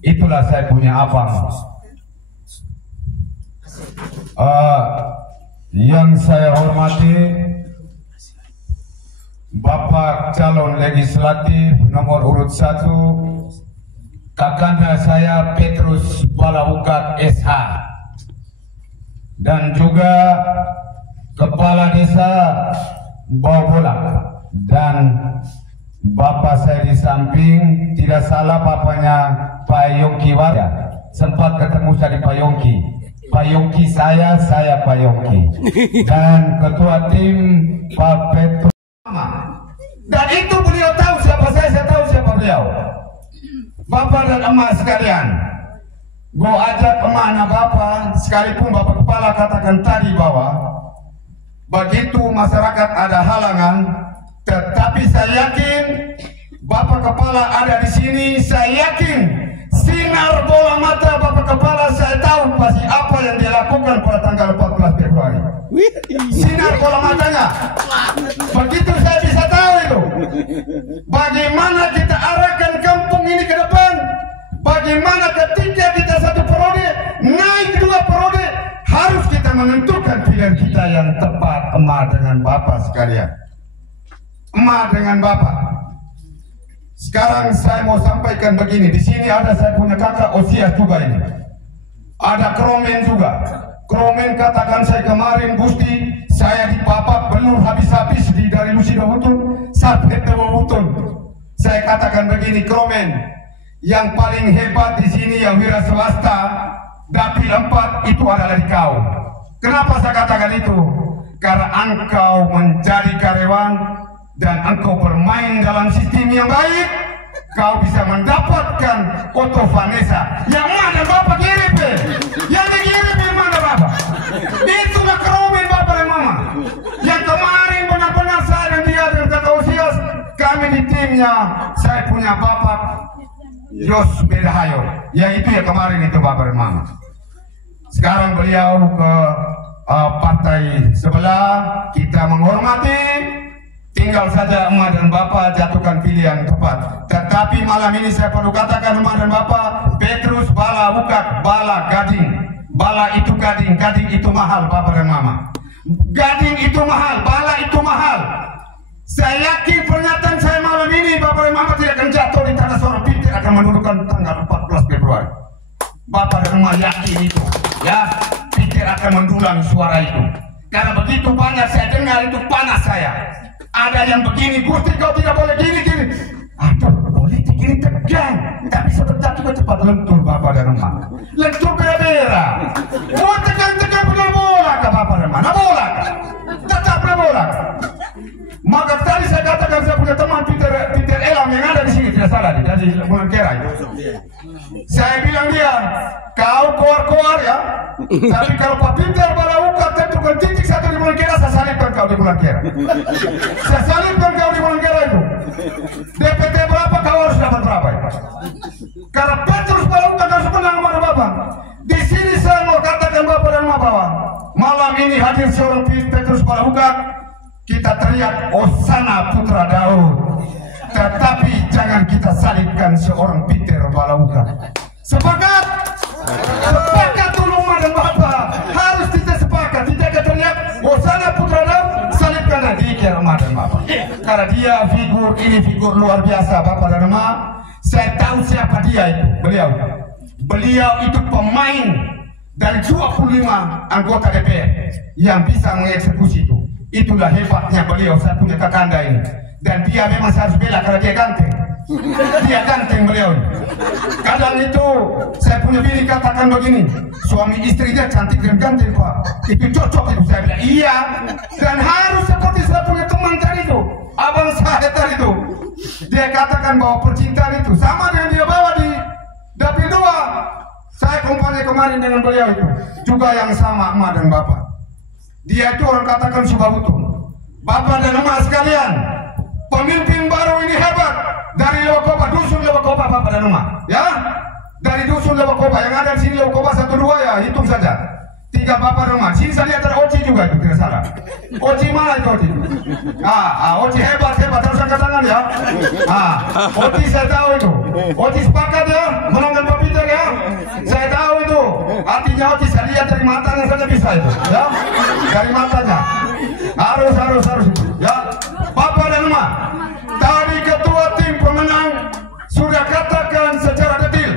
Itulah saya punya abang. Yang saya hormati Bapak calon legislatif nomor urut 1, kakanda saya Petrus Balaukat SH, dan juga Kepala Desa Bawbolak, dan Bapak saya di samping, tidak salah bapaknya Pak Yongki Warga. Sempat ketemu saya di Pak Yongki. Pak Yongki saya Pak Yongki. Dan ketua tim Pak Petrus. Dan itu beliau tahu siapa saya tahu siapa beliau. Bapak dan emak sekalian, gue ajak kemana Bapak, sekalipun Bapak Kepala katakan tadi bahwa begitu masyarakat ada halangan, tetapi saya yakin Bapak Kepala ada di sini. Saya yakin sinar bola mata Bapak Kepala, saya tahu pasti apa yang dia lakukan pada tanggal 14 Februari. Sinar bola matanya, begitu saya bisa tahu itu. Bagaimana kita arahkan kampung ini ke depan, bagaimana ketika kita satu periode naik 2 periode, harus kita menentukan pilihan kita yang tepat. Emak dengan Bapak sekalian, emak dengan Bapak. Sekarang saya mau sampaikan begini, di sini ada saya punya kakak Osias juga ini, ada Kromen juga. Kromen katakan saya kemarin, Gusti, saya dipapak belum habis-habis dari Lusido Hutun sampai Tewo Hutun. Saya katakan begini, Kromen, yang paling hebat di sini yang wira swasta, dapil 4 itu adalah di kau. Kenapa saya katakan itu? Karena engkau menjadi karyawan dan engkau bermain dalam sistem yang baik, kau bisa mendapatkan Otto Vanessa. Yang mana Bapak kirim? Yang dikirim mana Bapak? Itulah Kromen Bapak dan Mama. Yang kemarin benar-benar saya dan dia dan kakak Osias, kami di timnya, saya punya Bapak Yos Bedahayo, yang itu ya kemarin itu Bapak dan Mama. Sekarang beliau ke partai sebelah, kita menghormati. Tinggal saja emak dan bapak jatuhkan pilihan tepat. Tetapi malam ini saya perlu katakan emak dan bapak, Petrus Balaukat, bala gading. Bala itu gading, gading itu mahal Bapak dan Mama. Gading itu mahal, bala itu mahal. Saya yakin pernyataan saya malam ini Bapak dan Mama tidak akan jatuh di tanah seorang Peter, akan mendudukan tanggal 14 Februari. Bapak dan Mama yakin itu, ya, Peter akan mendulang suara itu. Karena begitu banyak saya dengar itu panas saya. Ada yang begini, Gusti kau tidak boleh gini. Aduh, politik ini tegang, tapi sebentar juga cepat lentur Bapak dan Mama. Lentur bera-bera. Mau tegang-tegang benar bola ke Bapak dan Mama, bola. Tetap bola. Maka tadi saya katakan saya punya teman Peter Elam yang ada di sini, tidak salah, dari Bulan Kera itu. Saya bilang dia, kau keluar ya. Tapi kalau Pak Peter Balaukat tentukan titik 1 di Bulan Kera, saya salibkan kau di Bulan Kera. Saya salibkan kau di Bulan Kera itu. DPT berapa kau harus dapat berapa ya? Karena Petrus Balaukat harus menang kepada Bapak. Di sini saya mau katakan Bapak dan Mama bahwa malam ini hadir seorang Petrus Balaukat. Kita teriak Osana Putra Daud, tetapi jangan kita salibkan seorang Peter Balaukat. Sepakat? Sepakat Tuluma dan Bapak. Harus kita sepakat. Tidak teriak Osana Putra Daud, salibkan nanti Emak dan Bapak. Karena dia figur, ini figur luar biasa Bapak dan Mama. Saya tahu siapa dia itu. Beliau itu pemain dari 25 anggota DPR yang bisa mengeksekusi itu. Itulah hebatnya beliau, saya punya kakanda ini. Dan dia memang harus bela karena dia ganteng. Dia ganteng beliau. Kadang itu saya punya bini katakan begini, suami istrinya cantik dan ganteng Pak, itu cocok itu. Saya bilang iya. Dan harus seperti saya punya teman tadi itu, abang saya tadi itu. Dia katakan bahwa percintaan itu sama dengan dia bawa di dapil 2. Saya kumpulnya kemarin dengan beliau itu juga yang sama emak dan bapak. Dia itu orang katakan Subahutu. Bapak dan emak sekalian, pemimpin baru ini hebat. Dari Lewakoba, dusun Lewakoba Bapak dan emak, ya. Dari dusun Lewakoba yang ada di sini Lewakoba 1-2 ya, hitung saja. 3 bapak rumah. Sini saya lihat ada Oci juga itu, tidak salah. Oci mana itu Oci? Oci hebat, harus angkat tangan ya. Oci saya tahu itu. Oci sepakat ya, menangkan Pak Peter ya. Saya tahu itu. Artinya Oci saya lihat dari matanya saja bisa itu, ya. Dari matanya. Harus itu, ya. Bapak dan Emak, tadi ketua tim pemenang sudah katakan secara detail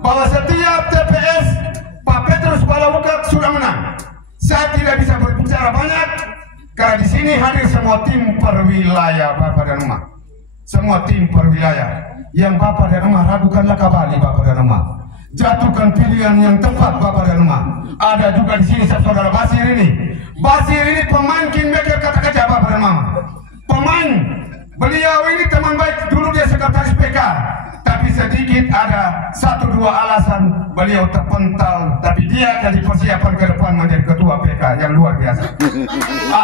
bahwa setiap TPS Pak Petrus Balawukak sudah menang. Saya tidak bisa berbicara banyak karena di sini hadir semua tim perwilayah Bapak dan Emak. Semua tim perwilayah. Yang Bapak dan Emak ragukanlah kembali Bapak dan Emak. Jatuhkan pilihan yang tepat Bapak dan Emak. Ada juga di sini saudara Basir ini. Basir ini pemain kingmaker kata kerja Bapak dan Emak. Pemain. Beliau ini teman baik, dulu dia sekretaris PK. Tapi sedikit ada 1-2 alasan beliau terpental. Tapi dia akan dipersiapkan ke depan menjadi ketua PK yang luar biasa.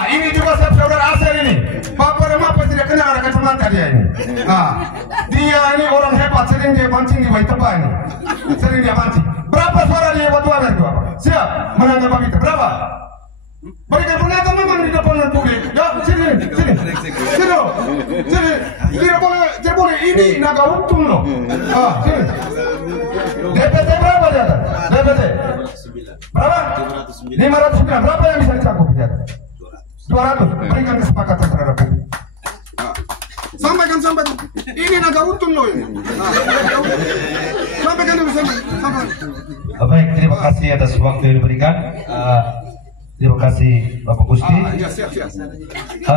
Ini juga saudara Asel ini. Bapak dan Emak pasti tidak kenal ada kacamata dia ini. Dia ini orang hebat, sering dia mancing di Waiteba ini. Sering dia mancing. Berapa suara dia waktu ada itu apa? Siap, menangnya Pak Peter. Berapa? Berikan pernyataan memang di depan publik. Ya, sini. Tidak boleh. Ini naga hukum loh. Sini. DPT berapa dia? DPT berapa? 509. Berapa yang bisa dicangkup dia? 200. Berikan kesepakatan terhadap publik. Sampaikan. Ini naga untung loh ini. Sampaikan dulu. Baik, terima kasih atas waktu yang diberikan. Terima kasih Bapak Gusti. Siap.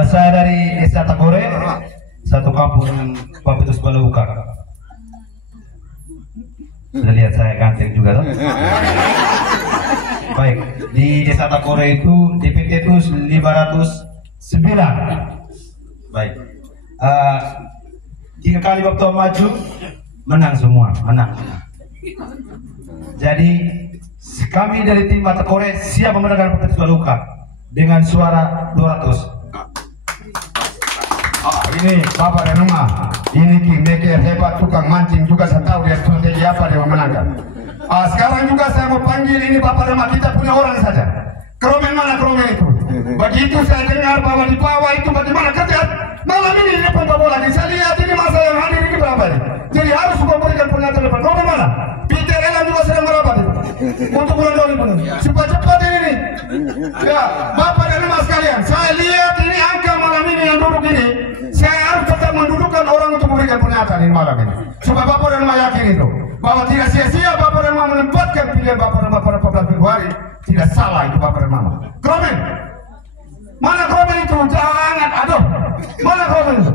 Saya dari Desa Tagore, satu kampung Pak Petrus Balawukak. Sudah lihat saya ganteng juga loh. Baik, di Desa Tagore itu DPT itu 509. Baik. 3 kali waktu maju menang semua, menang. Jadi kami dari tim Batakore siap memenangkan Pak Petrus Balawukak dengan suara 200. Ini Bapak dan Emak, ini kingmaker hebat, tukang mancing juga, saya tahu dia strategi apa dia memenangkan. Sekarang juga saya mau panggil ini Bapak dan Emak, kita punya orang saja. Kromen mana kromen itu? Begitu saya dengar bahwa di bawah itu bagaimana kerja malam ini di depan bola lagi. Saya lihat ini masa yang hadir ini berapa ini? Jadi harus memberikan pernyataan depan. Kromen mana? Peter Elam juga sedang merapat untuk bulan 2000. Cepat-cepat ini. Ya, Bapak dan Emak sekalian, saya lihat ini angka malam ini yang duduk ini. Saya harus tetap mendudukkan orang untuk memberikan pernyataan ini malam ini. Supaya Bapak dan Emak yakin itu bahwa tidak sia-sia Bapak dan Emak menempatkan pilihan Bapak dan Emak pada 14 Februari. Tidak salah itu Bapak dan Emak. Kromen, mana kromen itu? Jangan, aduh, mana kromen itu?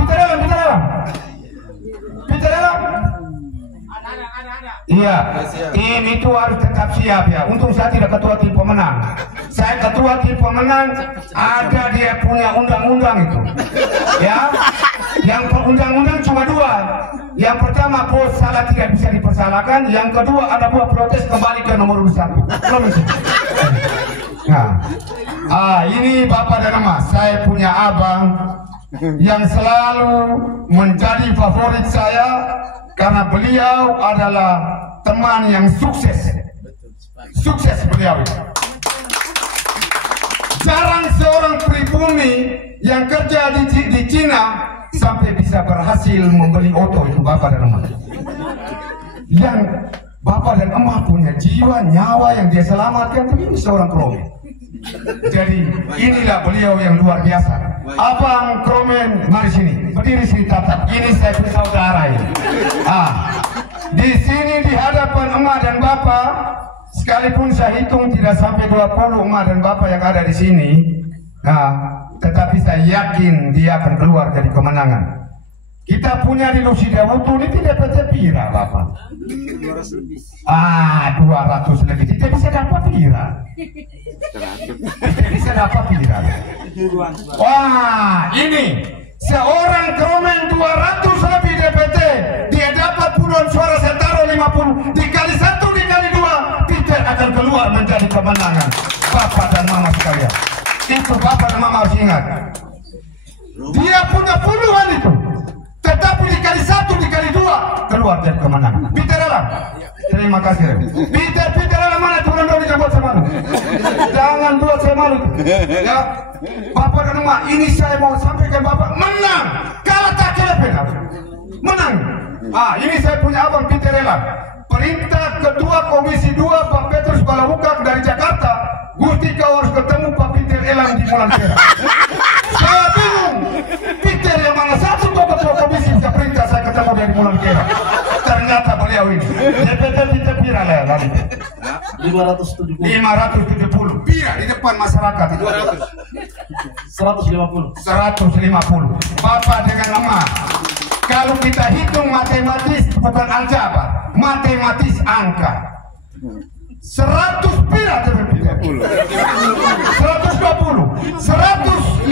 Peter Elam. Iya, ini tuh harus tetap siap ya. Untung saya tidak ketua tim pemenang. Saya ketua tim pemenang, ada dia punya undang-undang itu. Ya, yang undang-undang cuma 2. Yang pertama, bos salah tidak bisa dipersalahkan. Yang kedua, ada buah protes kembali ke nomor 1. Nah, ini Bapak dan Emak, saya punya abang yang selalu menjadi favorit saya. Karena beliau adalah teman yang sukses beliau. Jarang seorang pribumi yang kerja di Cina sampai bisa berhasil membeli oto itu Bapak dan Emak. Yang Bapak dan Emak punya jiwa, nyawa yang dia selamatkan itu ini seorang kromen. Jadi inilah beliau yang luar biasa. Abang Kromen, mari sini, berdiri sini tatap. Ini saya punya saudara ini. Di sini di hadapan Emak dan Bapak, sekalipun saya hitung tidak sampai 20 Emak dan Bapak yang ada di sini, tetapi saya yakin dia akan keluar dari kemenangan. Kita punya di Lusidawutu ini tidak pira Bapak. 200 lebih. Tidak bisa dapat pira. Tidak bisa dapat pira. Wah, ini seorang Kromen 200 lebih DPT. Dia dapat puluhan suara, saya taruh 50. Dikali 1, dikali 2, Peter akan keluar menjadi kemenangan. Bapak dan Mama sekalian. Itu Bapak dan Mama harus ingat. Dia punya puluhan itu. Tetapi dikali 1, dikali 2 keluar dari kemenangan. Peter Elam, terima kasih. Peter Elam mana turun tidak buat saya malu. Jangan buat saya malu. Ya, Bapak dan Emak, ini saya mau sampaikan Bapak menang. Kalah tak kira menang. Ini saya punya abang Peter Elang. Perintah Ketua Komisi 2 Pak Petrus Balawukak dari Jakarta. Gusti kau harus ketemu Pak Peter Elang di Mulan Kera. Saya bingung. Peter yang mana satu Ketua Komisi bisa perintah saya ketemu dari Mulan Kera. Ternyata beliau ini DPT kita pira lah lagi 570 pira di depan masyarakat 150 Bapak dengan Emak, kalau kita hitung matematis bukan aljabar, matematis angka 100 pira terpilih 120 150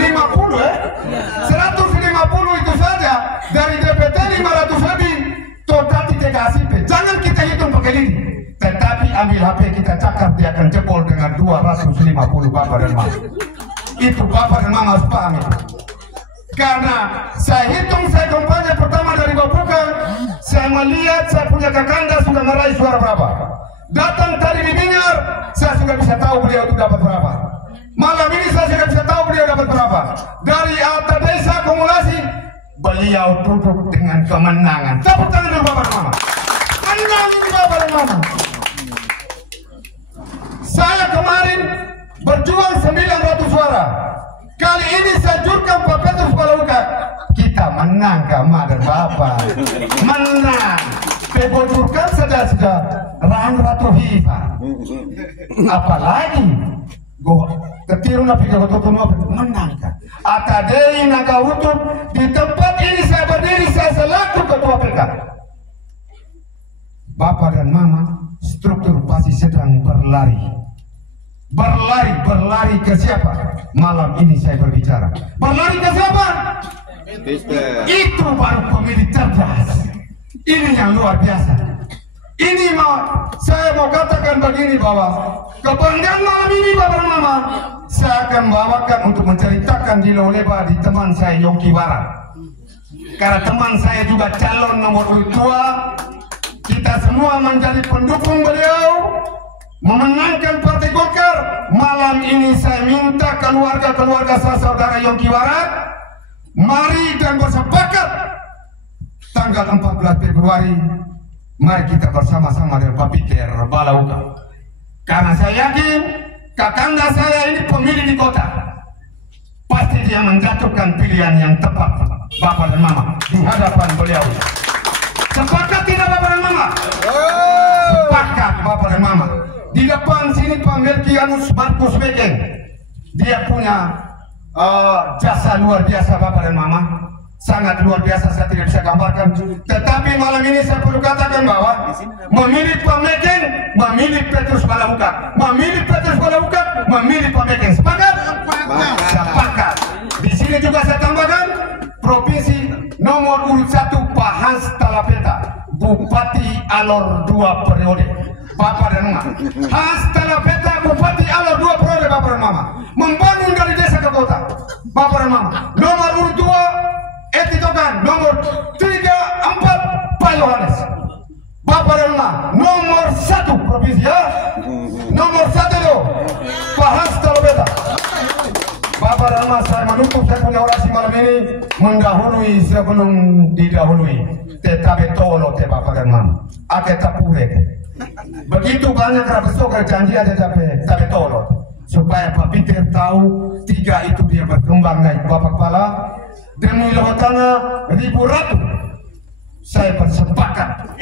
150 itu saja dari DPT 500 lebih total kita kasih. Jangan kita hitung pakai ini, tetapi ambil HP kita cakap dia akan jebol dengan 250 Bapak dan Mama. Itu Bapak dan Mama harus paham itu. Karena saya hitung, saya kampanye pertama dari Bapukan, saya melihat saya punya kakanda sudah meraih suara berapa. Datang tadi di Bingar, saya sudah bisa tahu beliau itu dapat berapa. Malam ini saya sudah bisa tahu beliau dapat berapa. Dari Alta Desa akumulasi, beliau duduk dengan kemenangan. Tepuk tangan dulu Bapak dan Mama. Menang ini Bapak dan Mama. Saya kemarin berjuang 900 suara. Kali ini saya jurkan Pak Petrus Balawukak. Kita menang Kama dan Bapak. Menang. Pebojurkan saja sudah Rang Ratu Hifa. Apalagi ketiru nabi kebetulan menang kan. Atadei naga utuh di tempat ini saya berdiri, saya selaku ketua PK. Bapak dan Mama, struktur pasti sedang berlari ke siapa? Malam ini saya berbicara. Berlari ke siapa? Itu baru pemilih cerdas. Ini yang luar biasa. Ini saya mau katakan begini bahwa kebanggaan malam ini Bapak dan Mama, saya akan bawakan untuk menceritakan di Loleba di teman saya Yongki Barat. Karena teman saya juga calon nomor 2, kita semua menjadi pendukung beliau, memenangkan Partai Golkar. Malam ini saya minta keluarga-keluarga saudara Yongki Barat, mari dan bersepakat tanggal 14 Februari, mari kita bersama-sama dengan Pak Peter Balawukak. Karena saya yakin kakanda saya ini pemilih di kota, pasti dia menjatuhkan pilihan yang tepat Bapak dan Mama di hadapan beliau. Sepakat tidak Bapak dan Mama? Sepakat Bapak dan Mama. Di depan sini Pak Melkianus Markus Bekeng, dia punya jasa luar biasa Bapak dan Mama, sangat luar biasa, saya tidak bisa gambarkan. Tetapi malam ini saya perlu katakan bahwa memilih Pak Bekeng, memilih Petrus Balawukak, memilih Petrus Balawukak, memilih Pak Bekeng. Sepakat? Sepakat. Di sini juga saya tambahkan provinsi nomor urut 1 Pak Hans Talapeta, Bupati Alor 2 periode. Bapak dan Mama, Hans Talapeta Bupati Alor 2 periode Bapak dan Mama, membangun dari desa ke kota. Bapak dan Mama, nomor urut 2 Etitokan, nomor 3, 4 Pak Yohanes. Bapak dan Mama, nomor 1 provinsi ya, nomor 1 itu Pak Hans Talapeta. Bapak dan Mama, saya menutup saya punya orasi malam ini mendahului sebelum didahului. Tetapi tolo te Bapak dan Mama, ake tapure. Begitu banyak besok janji ada tapi tolo supaya Pak Peter tahu 3 itu dia berkembang naik Bapak Kepala demi lehotana ribu ratu. Saya bersepakat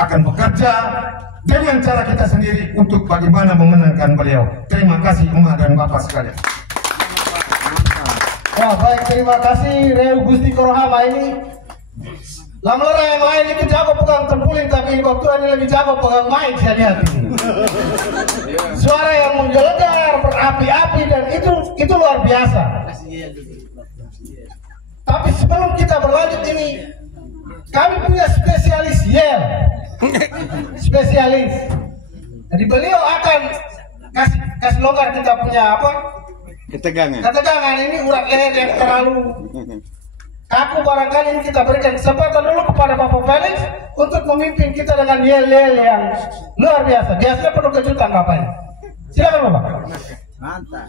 akan bekerja dengan cara kita sendiri untuk bagaimana memenangkan beliau. Terima kasih Emak dan Bapak sekalian. Wah, baik, terima kasih Reu Gusti Korohama ini. Lamlora yang lain itu jago pegang tempuling, tapi waktu ini lebih jago pegang mic saya lihat ini. Suara yang menggelegar, berapi-api, dan itu luar biasa. Tapi sebelum kita berlanjut ini, kami punya spesialis yel, spesialis. Jadi beliau akan kasih longgar kita punya apa? Ketegangan ini urat leher yang terlalu kaku, barangkali ini kita berikan kesempatan dulu kepada Bapak Felix untuk memimpin kita dengan yel-yel yang luar biasa. Biasanya penuh kejutan Bapak ini. Silakan Bapak. Mantap.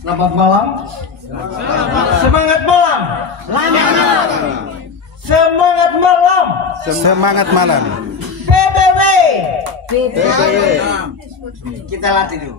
Selamat malam. Semangat malam. Semangat malam. Semangat malam. PBB. Kita latih dulu.